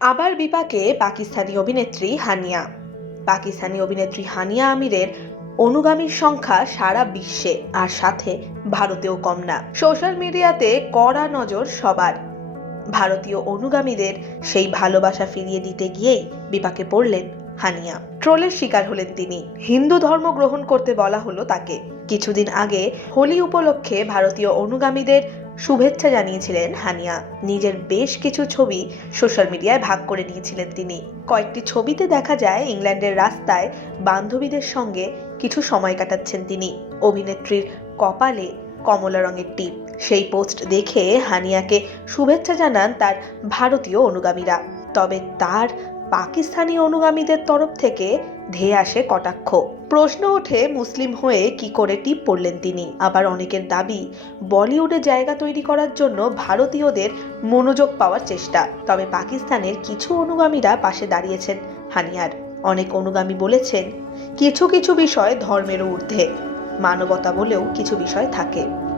আবার বিপাকে পাকিস্তানি অভিনেত্রী হানিয়া। পাকিস্তানি অভিনেত্রী হানিয়া আমিরের অনুগামীর সংখ্যা সারা বিশ্বে, আর সাথে ভারতেও কম না। সোশ্যাল মিডিয়াতে কড়া নজর সবার। ভারতীয় অনুগামীদের সেই ভালোবাসা ফিরিয়ে দিতে গিয়েই বিপাকে পড়লেন হানিয়া। ট্রোলের শিকার হলেন তিনি। হিন্দু ধর্ম গ্রহণ করতে বলা হলো তাকে। কিছুদিন আগে হোলি উপলক্ষে ভারতীয় অনুগামীদের শুভেচ্ছা জানিয়েছিলেন হানিয়া। নিজের বেশ কিছু ছবি সোশ্যাল মিডিয়ায় ভাগ করে নিয়েছিলেন তিনি। কয়েকটি ছবিতে দেখা যায়, ইংল্যান্ডের রাস্তায় বান্ধবীদের সঙ্গে কিছু সময় কাটাচ্ছেন তিনি। অভিনেত্রীর কপালে কমলা রঙের টিপ। সেই পোস্ট দেখে হানিয়াকে শুভেচ্ছা জানান তার ভারতীয় অনুগামীরা। তবে তার পাকিস্তানি অনুগামীদের তরফ থেকে ধেয়ে আসে কটাক্ষ। প্রশ্ন ওঠে, মুসলিম হয়ে কি করে টিপ পড়লেন তিনি? আবার অনেকের দাবি, বলিউডে জায়গা তৈরি করার জন্য ভারতীয়দের মনোযোগ পাওয়ার চেষ্টা। তবে পাকিস্তানের কিছু অনুগামীরা পাশে দাঁড়িয়েছেন হানিয়ার। অনেক অনুগামী বলেছেন, কিছু কিছু বিষয় ধর্মের ঊর্ধ্বে। মানবতা বলেও কিছু বিষয় থাকে।